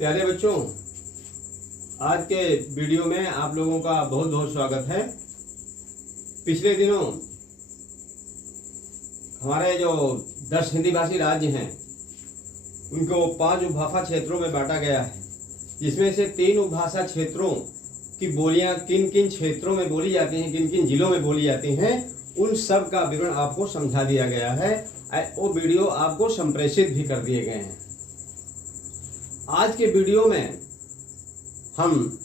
प्यारे बच्चों, आज के वीडियो में आप लोगों का बहुत बहुत स्वागत है। पिछले दिनों हमारे जो 10 हिंदी भाषी राज्य हैं उनको 5 उपभाषा क्षेत्रों में बांटा गया है, जिसमें से 3 उपभाषा क्षेत्रों की बोलियां किन किन क्षेत्रों में बोली जाती हैं, किन किन जिलों में बोली जाती हैं, उन सब का विवरण आपको समझा दिया गया है। वो वीडियो आपको संप्रेषित भी कर दिए गए हैं। आज के वीडियो में हम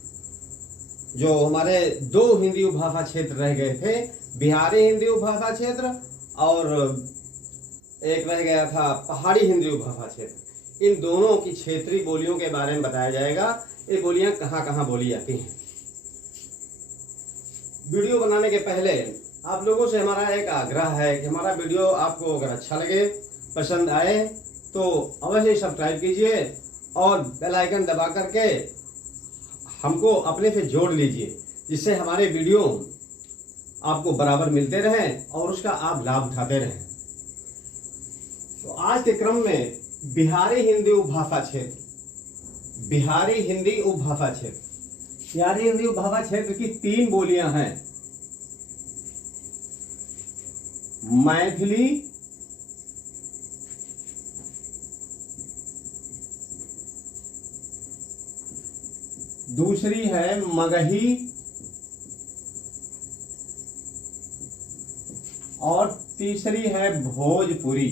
जो हमारे 2 हिंदी उपभाषा क्षेत्र रह गए थे, बिहारी हिंदी उपभाषा क्षेत्र और एक रह गया था पहाड़ी हिंदी उपभाषा क्षेत्र, इन दोनों की क्षेत्रीय बोलियों के बारे में बताया जाएगा। ये बोलियां कहाँ कहाँ बोली जाती हैं। वीडियो बनाने के पहले आप लोगों से हमारा एक आग्रह है कि हमारा वीडियो आपको अगर अच्छा लगे, पसंद आए तो अवश्य सब्सक्राइब कीजिए और बेल आइकन दबा करके हमको अपने से जोड़ लीजिए, जिससे हमारे वीडियो आपको बराबर मिलते रहें और उसका आप लाभ उठाते रहें। तो आज के क्रम में बिहारी हिंदी उपभाषा क्षेत्र, बिहारी हिंदी उपभाषा क्षेत्र, बिहारी हिंदी उपभाषा क्षेत्र की 3 बोलियां हैं। मैथिली, दूसरी है मगही और तीसरी है भोजपुरी।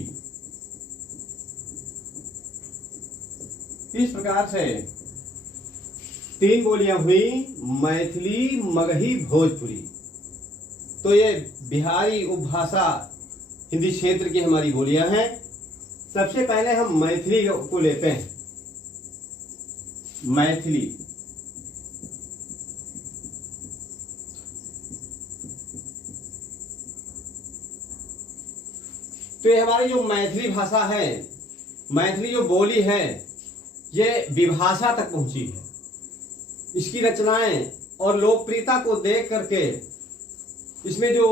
इस प्रकार से 3 बोलियां हुई, मैथिली, मगही, भोजपुरी। तो ये बिहारी उपभाषा हिंदी क्षेत्र की हमारी बोलियां हैं। सबसे पहले हम मैथिली को लेते हैं। मैथिली तो ये हमारी जो मैथिली भाषा है, मैथिली जो बोली है, ये विभाषा तक पहुंची है। इसकी रचनाएं और लोकप्रियता को देख करके, इसमें जो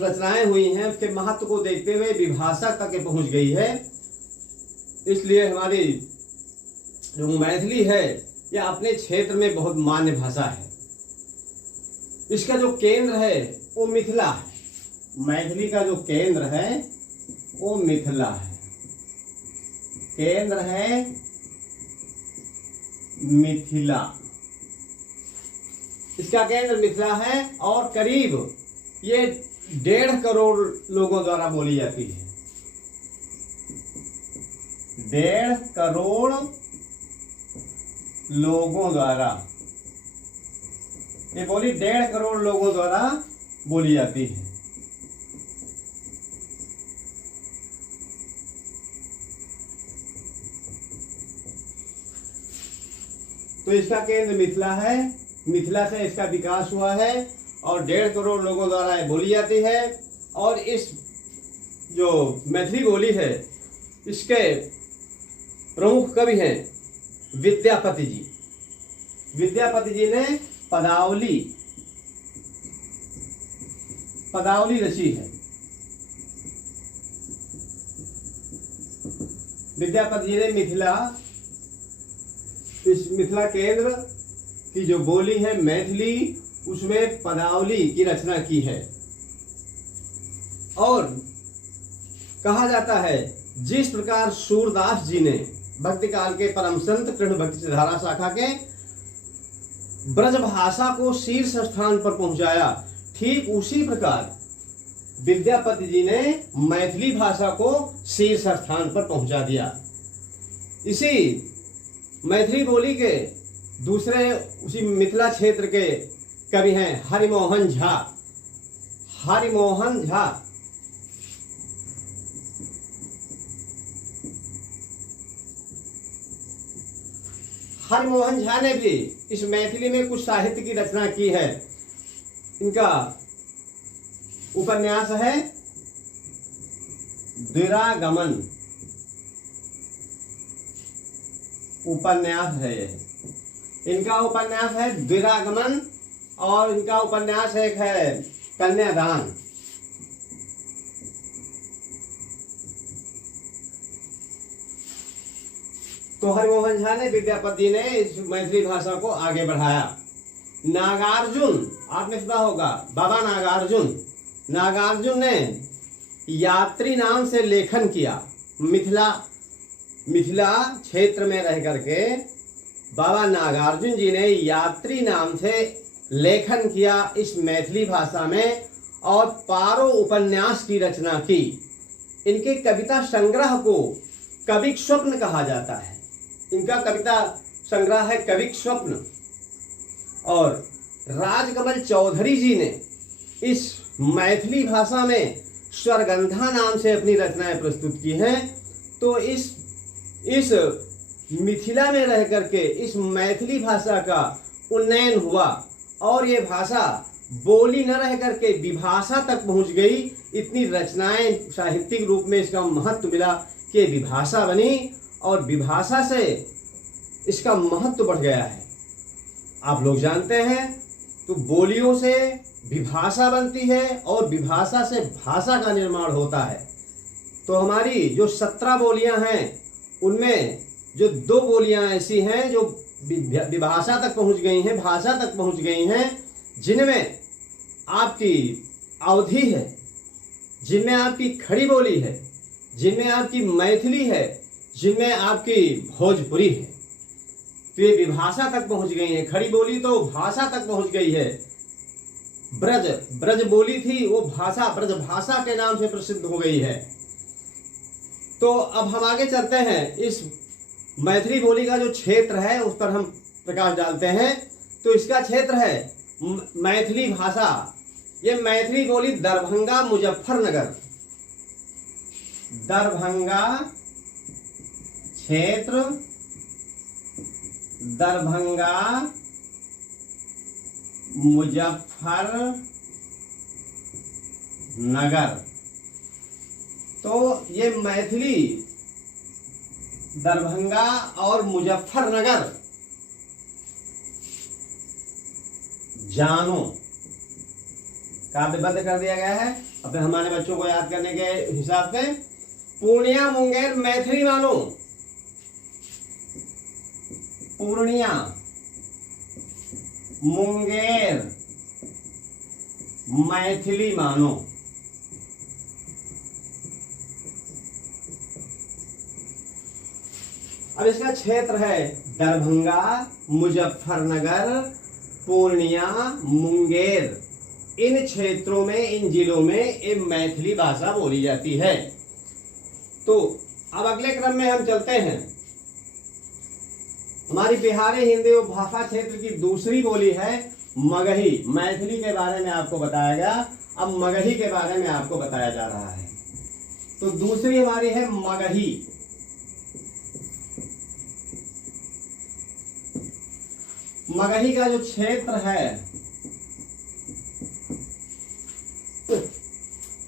रचनाएं हुई हैं उसके महत्व को देखते हुए विभाषा तक पहुंच गई है। इसलिए हमारी जो मैथिली है यह अपने क्षेत्र में बहुत मान्य भाषा है। इसका जो केंद्र है वो मिथिला है। मैथिली का जो केंद्र है वो मिथिला है। केंद्र है मिथिला, इसका केंद्र मिथिला है और करीब ये 1.5 करोड़ लोगों द्वारा बोली जाती है। 1.5 करोड़ लोगों द्वारा ये बोली 1.5 करोड़ लोगों द्वारा बोली जाती है। तो इसका केंद्र मिथिला है। मिथिला से इसका विकास हुआ है और 1.5 करोड़ लोगों द्वारा बोली जाती है। और इस जो मैथिली बोली है, इसके प्रमुख कवि हैं विद्यापति जी। विद्यापति जी ने पदावली रची है। विद्यापति जी ने इस मिथिला केंद्र की जो बोली है मैथिली, उसमें पदावली की रचना की है। और कहा जाता है जिस प्रकार सूरदास जी ने भक्ति काल के परम संत कृष्ण भक्ति सिद्धारा शाखा के ब्रज भाषा को शीर्ष स्थान पर पहुंचाया, ठीक उसी प्रकार विद्यापति जी ने मैथिली भाषा को शीर्ष स्थान पर पहुंचा दिया। इसी मैथिली बोली के दूसरे उसी मिथिला क्षेत्र के कवि हैं हरिमोहन झा। हरिमोहन झा हरिमोहन झा ने भी इस मैथिली में कुछ साहित्य की रचना की है। इनका उपन्यास है द्विरागमन। उपन्यास है इनका उपन्यास है द्विरागमन और इनका उपन्यास एक है कन्यादान। तो हरिमोहन झा ने, विद्यापति ने इस मैथिली भाषा को आगे बढ़ाया। नागार्जुन, आपने सुना होगा, बाबा नागार्जुन। नागार्जुन ने यात्री नाम से लेखन किया। मिथिला क्षेत्र में रह करके बाबा नागार्जुन जी ने यात्री नाम से लेखन किया इस मैथिली भाषा में और पारो उपन्यास की रचना की। इनके कविता संग्रह को कविक स्वप्न कहा जाता है। इनका कविता संग्रह है कविक स्वप्न। और राजकमल चौधरी जी ने इस मैथिली भाषा में स्वरगंधा नाम से अपनी रचनाएं प्रस्तुत की हैं। तो इस मिथिला में रह करके इस मैथिली भाषा का उन्नयन हुआ और ये भाषा बोली न रह करके विभाषा तक पहुंच गई। इतनी रचनाएं साहित्यिक रूप में इसका महत्व मिला कि विभाषा बनी और विभाषा से इसका महत्व बढ़ गया है। आप लोग जानते हैं तो बोलियों से विभाषा बनती है और विभाषा से भाषा का निर्माण होता है। तो हमारी जो 17 बोलियां हैं उनमें जो 2 बोलियां ऐसी हैं जो विभाषा तक पहुंच गई हैं, भाषा तक पहुंच गई हैं, जिनमें आपकी अवधी है, जिनमें आपकी खड़ी बोली है, जिनमें आपकी मैथिली है, जिनमें आपकी भोजपुरी है। तो ये विभाषा तक पहुंच गई है। खड़ी बोली तो भाषा तक पहुंच गई है। ब्रज बोली थी, वो भाषा ब्रज भाषा के नाम से प्रसिद्ध हो गई है। तो अब हम आगे चलते हैं। इस मैथिली बोली का जो क्षेत्र है उस पर हम प्रकाश डालते हैं। तो इसका क्षेत्र है मैथिली भाषा। ये मैथिली बोली दरभंगा मुजफ्फरनगर, दरभंगा क्षेत्र, दरभंगा मुजफ्फरनगर। तो ये मैथिली दरभंगा और मुजफ्फरनगर जानो काव्यबद्ध कर दिया गया है अपने हमारे बच्चों को याद करने के हिसाब से। पूर्णिया मुंगेर मैथिली मानो, पूर्णिया मुंगेर मैथिली मानो। अब इसका क्षेत्र है दरभंगा, मुजफ्फरनगर, पूर्णिया, मुंगेर। इन क्षेत्रों में, इन जिलों में ये मैथिली भाषा बोली जाती है। तो अब अगले क्रम में हम चलते हैं। हमारी बिहारी हिंदी उपभाषा क्षेत्र की दूसरी बोली है मगही। मैथिली के बारे में आपको बताया गया, अब मगही के बारे में आपको बताया जा रहा है। तो दूसरी हमारी है मगही। मगही का जो क्षेत्र है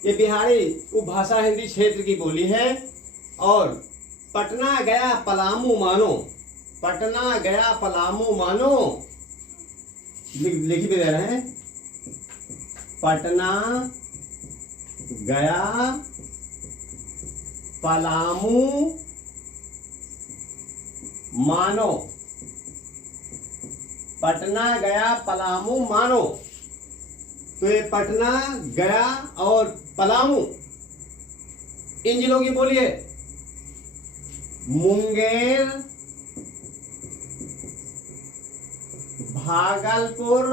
ये बिहारी उपभाषा हिंदी क्षेत्र की बोली है। और पटना गया पलामू मानो, पटना गया पलामू मानो लिखी भी दे रहे हैं। पटना गया पलामू मानो, पटना गया पलामू मानो। तो ये पटना, गया और पलामू इन जिलों की बोली है। मुंगेर, भागलपुर,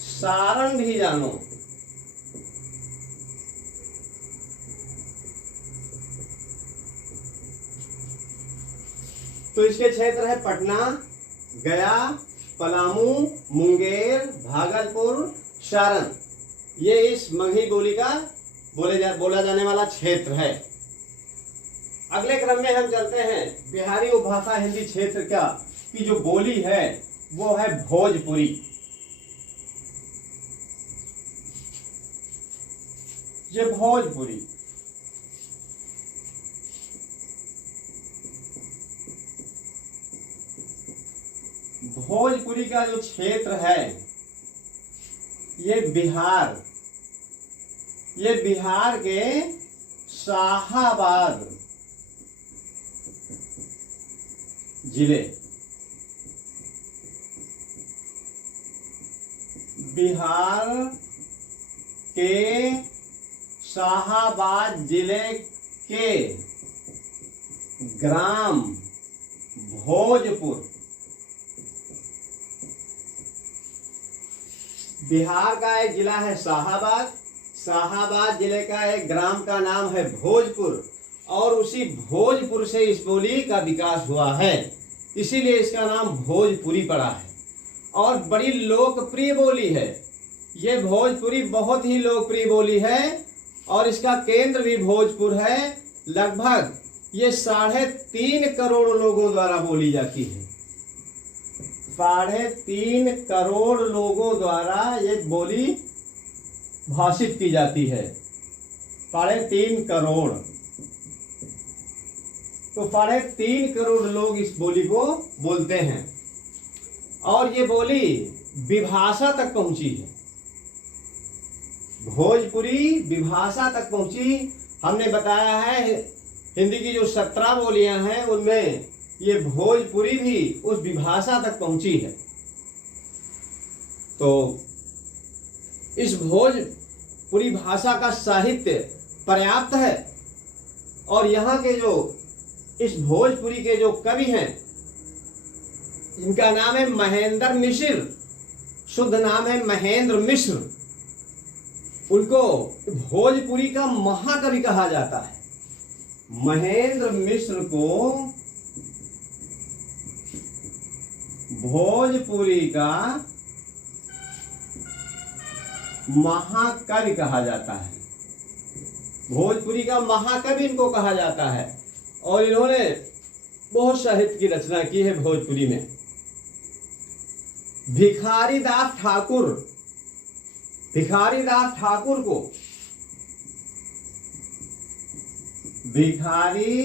सारण भी जानो। तो इसके क्षेत्र है पटना, गया, पलामू, मुंगेर, भागलपुर, सारण। ये इस मगही बोली का बोला जाने वाला क्षेत्र है। अगले क्रम में हम चलते हैं। बिहारी उपभाषा हिंदी क्षेत्र की जो बोली है वो है भोजपुरी। ये भोजपुरी भोजपुरी का जो क्षेत्र है ये बिहार के शाहाबाद जिले, बिहार के शाहाबाद जिले के ग्राम भोजपुर, बिहार का एक जिला है शाहाबाद, शाहाबाद जिले का एक ग्राम का नाम है भोजपुर, और उसी भोजपुर से इस बोली का विकास हुआ है, इसीलिए इसका नाम भोजपुरी पड़ा है और बड़ी लोकप्रिय बोली है। ये भोजपुरी बहुत ही लोकप्रिय बोली है और इसका केंद्र भी भोजपुर है। लगभग ये 3.5 करोड़ लोगों द्वारा बोली जाती है। 3.5 करोड़ लोगों द्वारा ये बोली भाषित की जाती है। 3.5 करोड़, तो 3.5 करोड़ लोग इस बोली को बोलते हैं और ये बोली विभाषा तक पहुंची है। भोजपुरी विभाषा तक पहुंची। हमने बताया है हिंदी की जो 17 बोलियां हैं उनमें ये भोजपुरी भी उस विभाषा तक पहुंची है। तो इस भोजपुरी भाषा का साहित्य पर्याप्त है और यहाँ के जो इस भोजपुरी के जो कवि हैं इनका नाम है महेंद्र मिश्र, शुद्ध नाम है महेंद्र मिश्र। उनको भोजपुरी का महाकवि कहा जाता है। महेंद्र मिश्र को भोजपुरी का महाकवि कहा जाता है। भोजपुरी का महाकवि इनको कहा जाता है और इन्होंने बहुत साहित्य की रचना की है भोजपुरी में। भिखारी दास ठाकुर, भिखारी दास ठाकुर को, भिखारी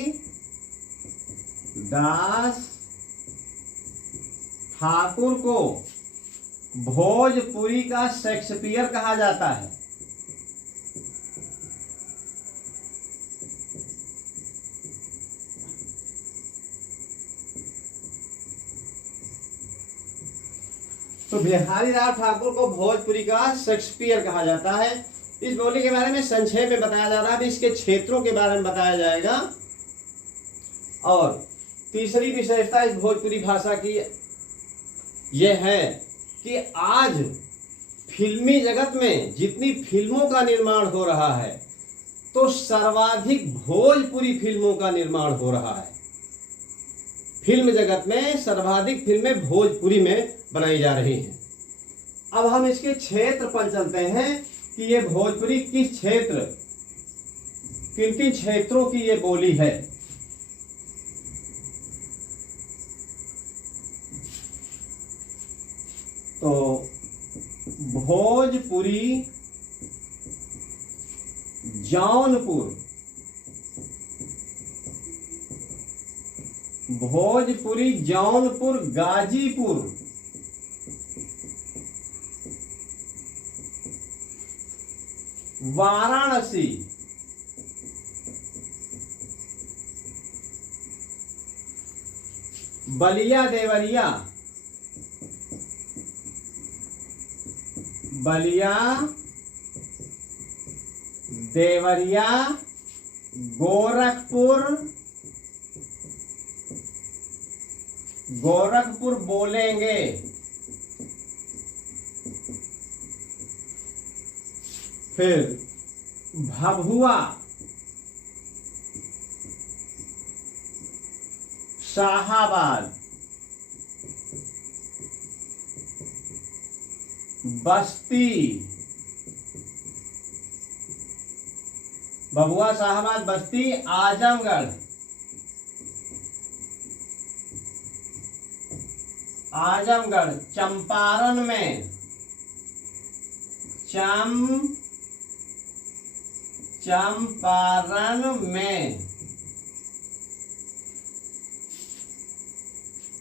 दास ठाकुर को भोजपुरी का शेक्सपियर कहा जाता है। तो भिखारी दास ठाकुर को भोजपुरी का शेक्सपियर कहा जाता है। इस बोली के बारे में संक्षेप में बताया जा रहा है, इसके क्षेत्रों के बारे में बताया जाएगा। और तीसरी विशेषता इस भोजपुरी भाषा की यह है कि आज फिल्मी जगत में जितनी फिल्मों का निर्माण हो रहा है तो सर्वाधिक भोजपुरी फिल्मों का निर्माण हो रहा है। फिल्म जगत में सर्वाधिक फिल्में भोजपुरी में बनाई जा रही हैं। अब हम इसके क्षेत्र पर चलते हैं कि ये भोजपुरी किस क्षेत्र, किन किन क्षेत्रों की ये बोली है। तो भोजपुरी जौनपुर, भोजपुरी जौनपुर गाजीपुर, वाराणसी, बलिया देवरिया, बलिया देवरिया, गोरखपुर, गोरखपुर बोलेंगे, फिर भभुआ, शाहाबाद, बस्ती, भभुआ शाहाबाद बस्ती, आजमगढ़, आजमगढ़, चंपारण में, चंपारण में,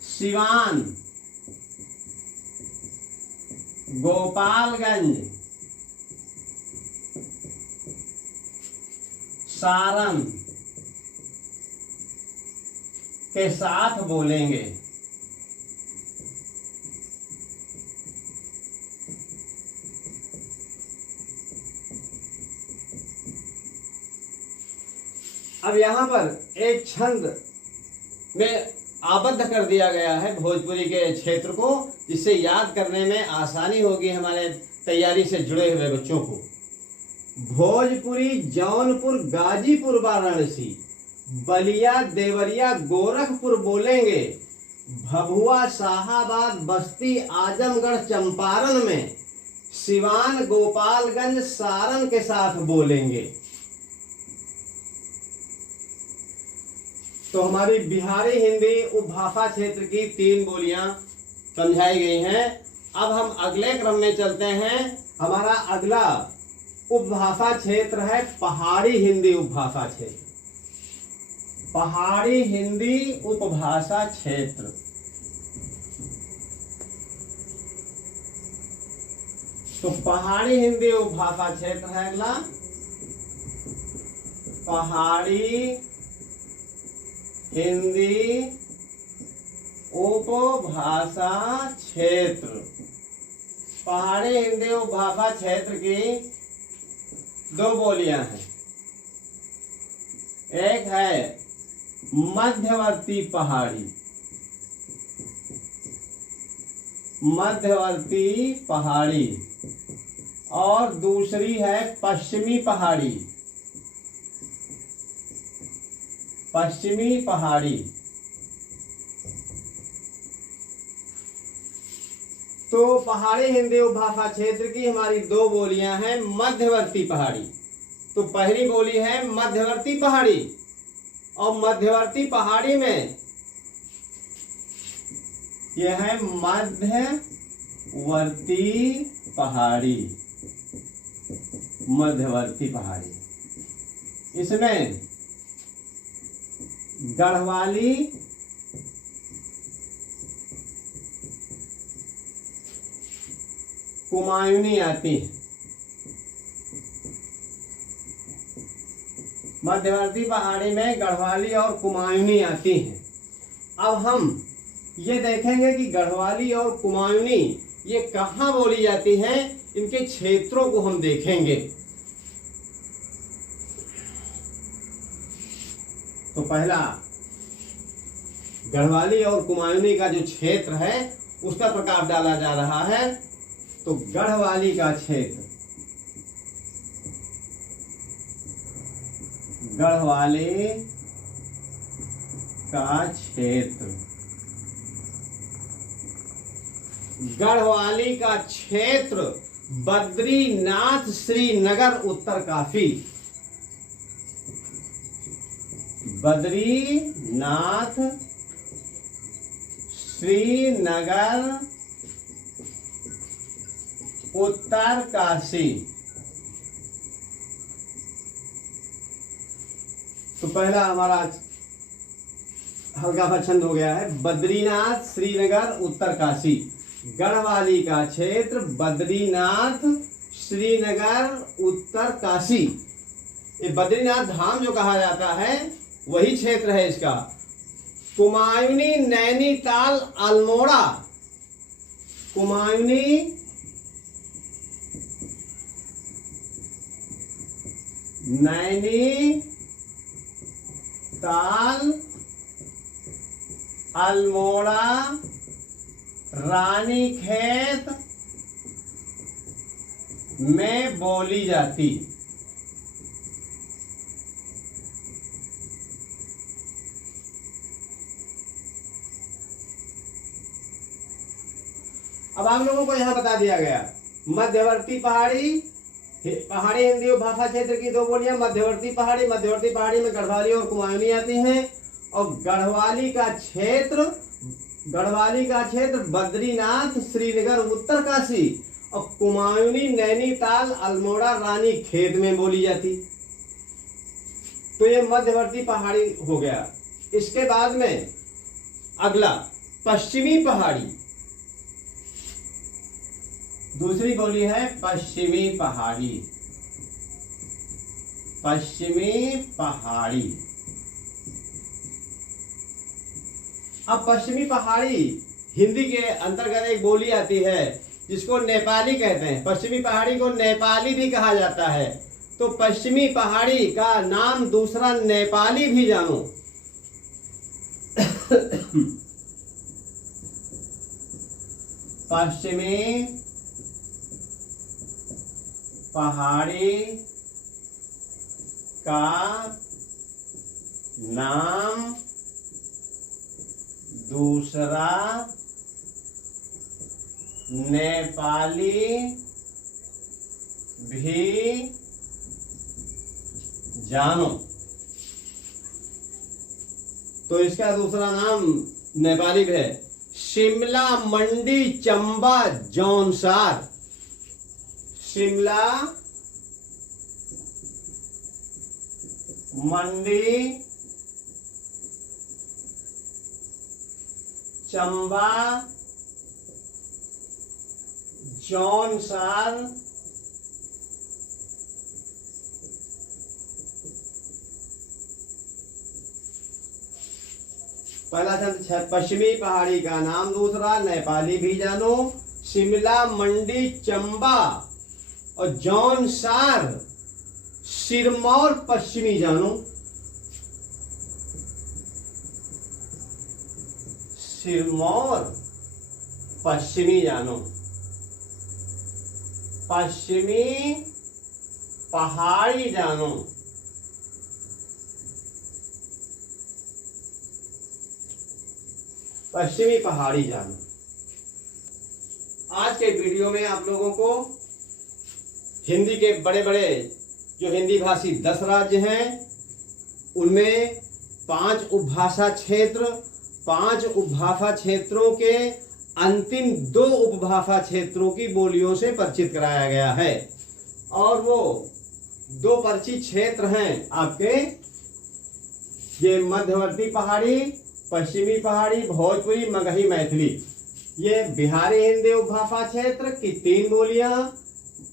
सिवान, गोपालगंज, सारन के साथ बोलेंगे। अब यहां पर एक छंद में आबद्ध कर दिया गया है भोजपुरी के क्षेत्र को, जिससे याद करने में आसानी होगी हमारे तैयारी से जुड़े हुए बच्चों को। भोजपुरी जौनपुर गाजीपुर वाराणसी बलिया देवरिया गोरखपुर बोलेंगे। भभुआ शाहाबाद बस्ती आजमगढ़ चंपारण में सिवान गोपालगंज सारण के साथ बोलेंगे। तो हमारी बिहारी हिंदी उपभाषा क्षेत्र की 3 बोलियां समझाई गई हैं। अब हम अगले क्रम में चलते हैं। हमारा अगला उपभाषा क्षेत्र है पहाड़ी हिंदी उपभाषा क्षेत्र। पहाड़ी हिंदी उपभाषा क्षेत्र। तो पहाड़ी हिंदी उपभाषा क्षेत्र है अगला। पहाड़ी हिंदी उपभाषा क्षेत्र। पहाड़ी हिंदी उपभाषा क्षेत्र की 2 बोलियां हैं। एक है मध्यवर्ती पहाड़ी, मध्यवर्ती पहाड़ी, और दूसरी है पश्चिमी पहाड़ी, पश्चिमी पहाड़ी। तो पहाड़ी हिंदी उपभाषा क्षेत्र की हमारी 2 बोलियां हैं मध्यवर्ती पहाड़ी। तो पहली बोली है मध्यवर्ती पहाड़ी, और मध्यवर्ती पहाड़ी में यह है मध्यवर्ती पहाड़ी, मध्यवर्ती पहाड़ी। इसमें गढ़वाली, कुमायूनी आती है। मध्यवर्ती पहाड़ी में गढ़वाली और कुमायूनी आती हैं। अब हम ये देखेंगे कि गढ़वाली और कुमायूनी ये कहाँ बोली जाती हैं, इनके क्षेत्रों को हम देखेंगे। तो पहला गढ़वाली और कुमायूनी का जो क्षेत्र है उसका प्रकार डाला जा रहा है। तो गढ़वाली का क्षेत्र, गढ़वाली का क्षेत्र, गढ़वाली का क्षेत्र बद्रीनाथ श्रीनगर उत्तरकाशी, बद्रीनाथ श्रीनगर उत्तरकाशी। तो पहला हमारा हल्का सा छंद हो गया है बद्रीनाथ श्रीनगर उत्तरकाशी। गढ़वाली का क्षेत्र बद्रीनाथ श्रीनगर उत्तरकाशी। ये बद्रीनाथ धाम जो कहा जाता है वही क्षेत्र है इसका। कुमायूनी नैनीताल अल्मोड़ा, कुमायूनी नैनीताल अल्मोड़ा रानीखेत में बोली जाती। अब आप लोगों को यहां बता दिया गया मध्यवर्ती पहाड़ी, पहाड़ी हिंदी उपभाषा क्षेत्र की 2 बोलियां मध्यवर्ती पहाड़ी। मध्यवर्ती पहाड़ी में गढ़वाली और कुमायूनी आती हैं। और गढ़वाली का क्षेत्र, गढ़वाली का क्षेत्र बद्रीनाथ श्रीनगर उत्तरकाशी, और कुमायूनी नैनीताल अल्मोड़ा रानीखेत में बोली जाती। तो ये मध्यवर्ती पहाड़ी हो गया। इसके बाद में अगला पश्चिमी पहाड़ी, दूसरी बोली है पश्चिमी पहाड़ी। पश्चिमी पहाड़ी। अब पश्चिमी पहाड़ी हिंदी के अंतर्गत एक बोली आती है जिसको नेपाली कहते हैं। पश्चिमी पहाड़ी को नेपाली भी कहा जाता है। तो पश्चिमी पहाड़ी का नाम दूसरा नेपाली भी जानो। पश्चिमी पहाड़ी का नाम दूसरा नेपाली भी जानो। तो इसका दूसरा नाम नेपाली भी है। शिमला, मंडी, चंबा, जौनसार। शिमला, मंडी, चंबा, जौनसार, पहला शब्द पश्चिमी पहाड़ी का नाम दूसरा नेपाली भी जानो। शिमला, मंडी, चंबा और जौनसार, सिरमौर पश्चिमी जानो। सिरमौर पश्चिमी जानो। पश्चिमी पहाड़ी जानो। पश्चिमी पहाड़ी जानो। आज के वीडियो में आप लोगों को हिंदी के बड़े बड़े जो हिंदी भाषी 10 राज्य हैं उनमें 5 उपभाषा क्षेत्र, 5 उपभाषा क्षेत्रों के अंतिम 2 उपभाषा क्षेत्रों की बोलियों से परिचित कराया गया है। और वो 2 परिचित क्षेत्र हैं आपके, ये मध्यवर्ती पहाड़ी, पश्चिमी पहाड़ी, भोजपुरी, मगही, मैथिली। ये बिहारी हिंदी उपभाषा क्षेत्र की 3 बोलियां,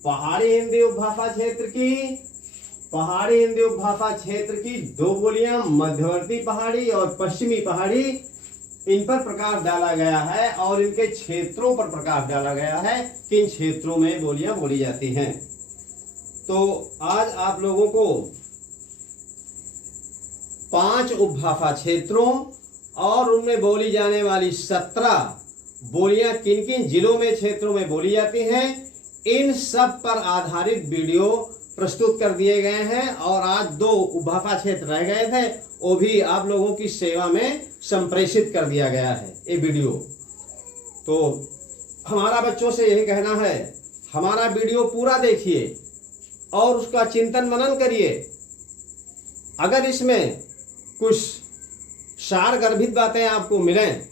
पहाड़ी हिंदी उपभाषा क्षेत्र की 2 बोलियां, मध्यवर्ती पहाड़ी और पश्चिमी पहाड़ी, इन पर प्रकाश डाला गया है और इनके क्षेत्रों पर प्रकाश डाला गया है, किन क्षेत्रों में बोलियां बोली जाती हैं। तो आज आप लोगों को 5 उपभाषा क्षेत्रों और उनमें बोली जाने वाली 17 बोलियां किन किन जिलों में, क्षेत्रों में बोली जाती हैं, इन सब पर आधारित वीडियो प्रस्तुत कर दिए गए हैं। और आज 2 उपभाषा क्षेत्र रह गए थे, वो भी आप लोगों की सेवा में संप्रेषित कर दिया गया है ये वीडियो। तो हमारा बच्चों से यही कहना है, हमारा वीडियो पूरा देखिए और उसका चिंतन मनन करिए। अगर इसमें कुछ सार गर्भित बातें आपको मिलें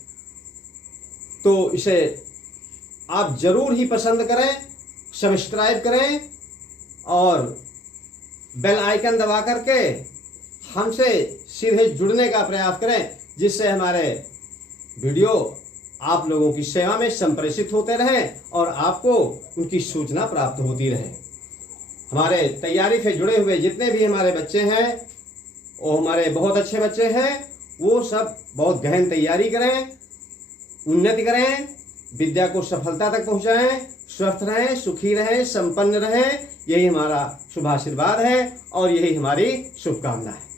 तो इसे आप जरूर ही पसंद करें, सब्सक्राइब करें और बेल आइकन दबा करके हमसे सीधे जुड़ने का प्रयास करें, जिससे हमारे वीडियो आप लोगों की सेवा में संप्रेषित होते रहें और आपको उनकी सूचना प्राप्त होती रहे। हमारे तैयारी से जुड़े हुए जितने भी हमारे बच्चे हैं वो हमारे बहुत अच्छे बच्चे हैं। वो सब बहुत गहन तैयारी करें, उन्नति करें, विद्या को सफलता तक पहुंचाएं, स्वस्थ रहें, सुखी रहें, संपन्न रहें। यही हमारा शुभ आशीर्वाद है और यही हमारी शुभकामना है।